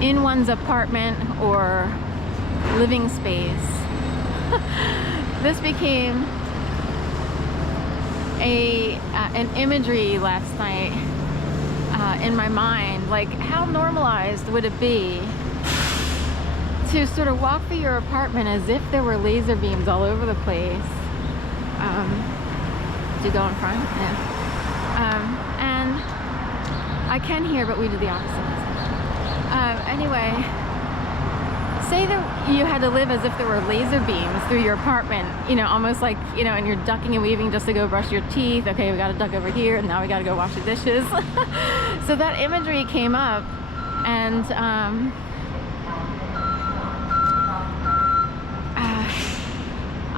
in one's apartment or living space. This became an imagery last night in my mind. Like, how normalized would it be to sort of walk through your apartment as if there were laser beams all over the place? Do you go in front? Yeah. And I can hear, but we do the opposite. Anyway, say that you had to live as if there were laser beams through your apartment, you know, almost like, you know, and you're ducking and weaving just to go brush your teeth. Okay, we got to duck over here, and now we got to go wash the dishes. So that imagery came up, and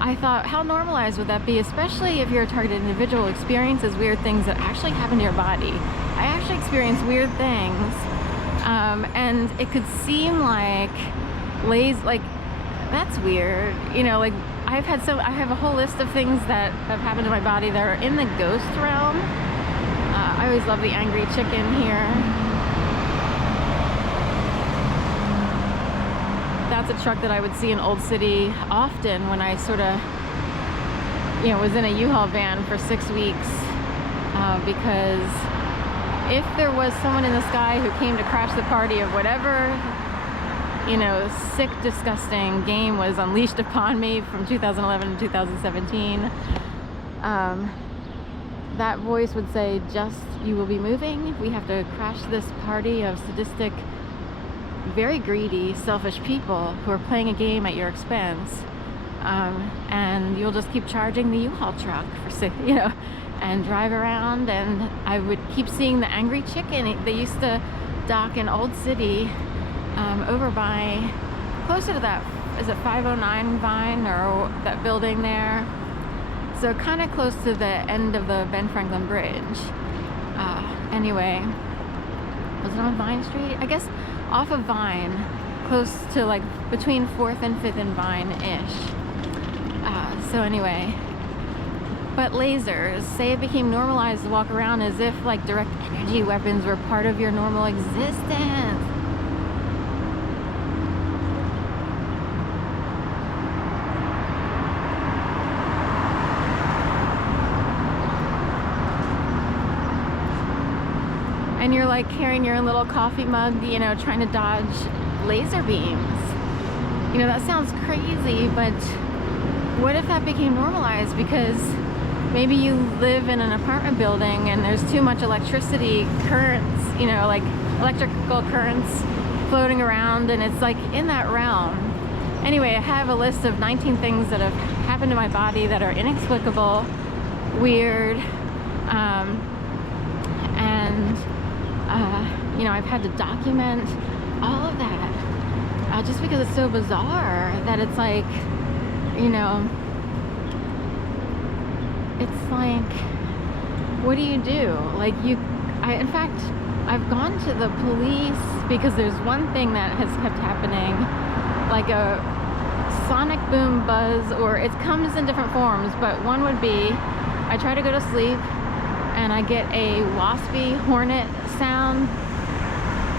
I thought, how normalized would that be, especially if you're a targeted individual, experiences weird things that actually happen to your body. I actually experienced weird things, and it could seem like that's weird, you know, like I have a whole list of things that have happened to my body that are in the ghost realm. I always love the angry chicken here. That's a truck that I would see in Old City often when I sort of, you know, was in a U-Haul van for 6 weeks, because if there was someone in the sky who came to crash the party of whatever, you know, sick, disgusting game was unleashed upon me from 2011 to 2017, that voice would say, just, you will be moving. We have to crash this party of sadistic, very greedy, selfish people who are playing a game at your expense, and you'll just keep charging the U-Haul truck for, you know, and drive around. And I would keep seeing the angry chicken. They used to dock in Old City, over by, closer to that, is it 509 Vine, or that building there? So kind of close to the end of the Ben Franklin Bridge. Anyway, was it on Vine Street? I guess off of Vine, close to like between 4th and 5th and Vine-ish. So anyway, but lasers, say it became normalized to walk around as if like direct energy weapons were part of your normal existence. And you're like carrying your own little coffee mug, you know, trying to dodge laser beams. You know, that sounds crazy, but what if that became normalized? Because maybe you live in an apartment building and there's too much electricity currents, you know, like electrical currents floating around, and it's like in that realm. Anyway, I have a list of 19 things that have happened to my body that are inexplicable, weird, you know, I've had to document all of that, just because it's so bizarre that it's like, you know, it's like, what do you do? Like, in fact, I've gone to the police because there's one thing that has kept happening, like a sonic boom buzz, or it comes in different forms, but one would be, I try to go to sleep and I get a waspy hornet sound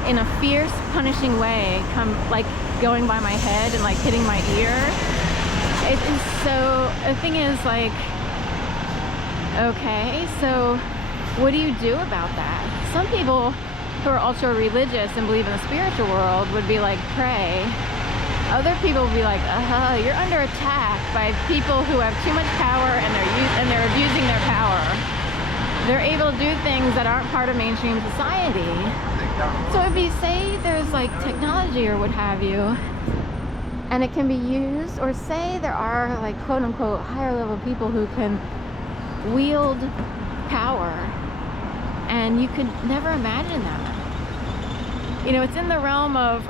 in a fierce, punishing way, like going by my head and like hitting my ear. It is so, the thing is, like, okay, so what do you do about that? Some people who are ultra religious and believe in the spiritual world would be like, pray. Other people would be like, you're under attack by people who have too much power, and they're abusing their power. They're able to do things that aren't part of mainstream society. So it'd be, say there's like technology or what have you, and it can be used, or say there are like quote unquote higher level people who can wield power, and you could never imagine that. You know, it's in the realm of,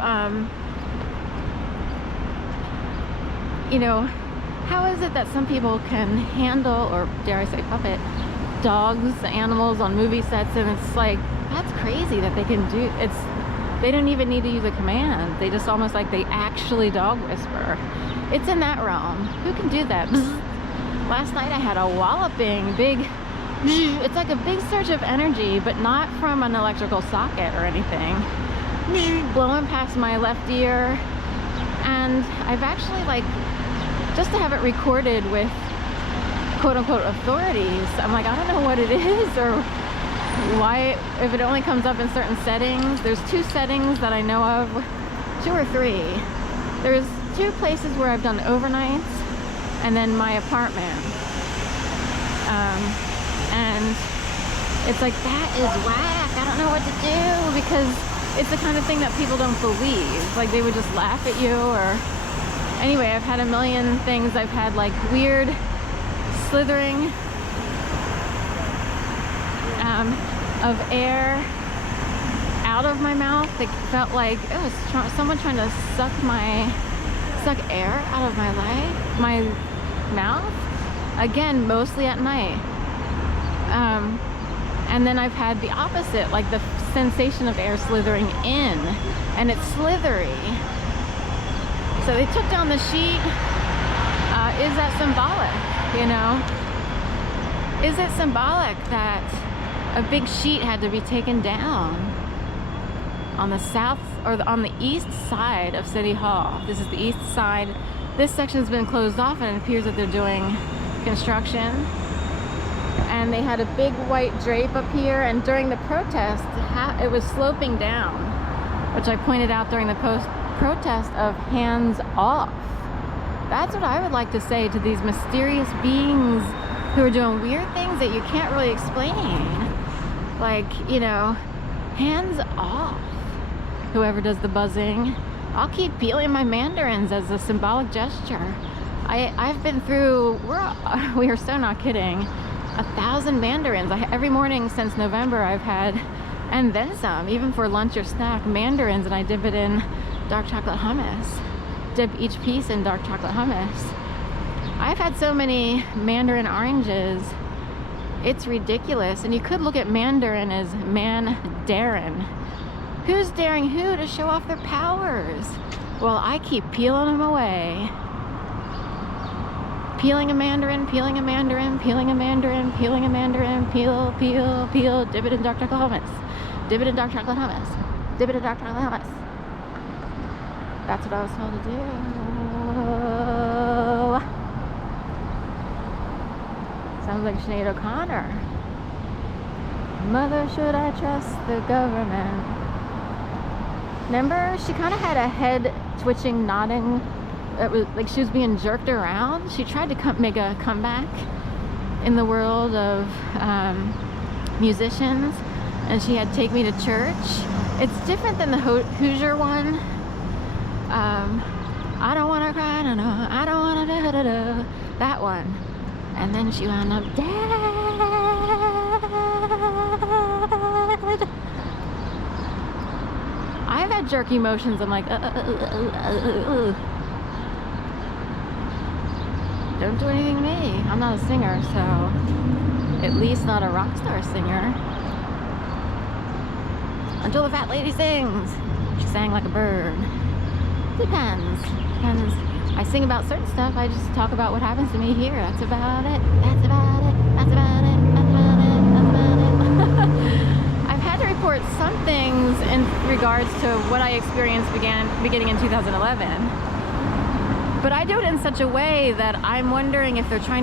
you know, how is it that some people can handle, or dare I say puppet, dogs, animals on movie sets, and it's like, that's crazy that they can do, they don't even need to use a command. They just almost like they actually dog whisper. It's in that realm. Who can do that? Last night I had a walloping big, it's like a big surge of energy, but not from an electrical socket or anything. blowing past my left ear. And I've actually, like, just to have it recorded with quote-unquote authorities, I'm like, I don't know what it is or why, if it only comes up in certain settings. There's 2 settings that I know of, 2 or 3. There's 2 places where I've done overnights, and then my apartment. And it's like, that is whack. I don't know what to do, because it's the kind of thing that people don't believe. Like, they would just laugh at you, or anyway, I've had a million things. I've had like weird slithering of air out of my mouth. It felt like it was someone trying to suck air out of my mouth. Again, mostly at night. And then I've had the opposite, like the sensation of air slithering in, and it's slithery. So they took down the sheet. Is that symbolic, you know? Is it symbolic that a big sheet had to be taken down on the south, or on the east side of City Hall? This is the east side. This section's been closed off, and it appears that they're doing construction. And they had a big white drape up here, and during the protest, it was sloping down, which I pointed out during the protest of hands off. That's what I would like to say to these mysterious beings who are doing weird things that you can't really explain. Like, you know, hands off. Whoever does the buzzing. I'll keep peeling my mandarins as a symbolic gesture. I've been through, we are so not kidding, 1,000 mandarins. Every morning since November I've had, and then some, even for lunch or snack, mandarins, and I dip it in dark chocolate hummus. Dip each piece in dark chocolate hummus. I've had so many mandarin oranges, it's ridiculous. And you could look at mandarin as man-darin. Who's daring who to show off their powers? Well, I keep peeling them away. Peeling a mandarin, peeling a mandarin, peeling a mandarin, peeling a mandarin, peel, peel, peel, dip it in dark chocolate hummus. Dip it in dark chocolate hummus. Dip it in dark chocolate hummus. That's what I was told to do. Sounds like Sinead O'Connor. Mother, should I trust the government? Remember, she kind of had a head twitching, nodding. It was like she was being jerked around. She tried to make a comeback in the world of musicians, and she had Take Me to Church. It's different than the Hoosier one. I don't want to cry, no, no, I don't want to da-da-da, that one. And then she wound up dead. I've had jerky motions. I'm like, don't do anything to me. I'm not a singer, so at least not a rock star singer. Until the fat lady sings. She sang like a bird. Depends. I sing about certain stuff. I just talk about what happens to me here. That's about it. That's about it. That's about it. That's about it. That's about it. I've had to report some things in regards to what I experienced beginning in 2011. But I do it in such a way that I'm wondering if they're trying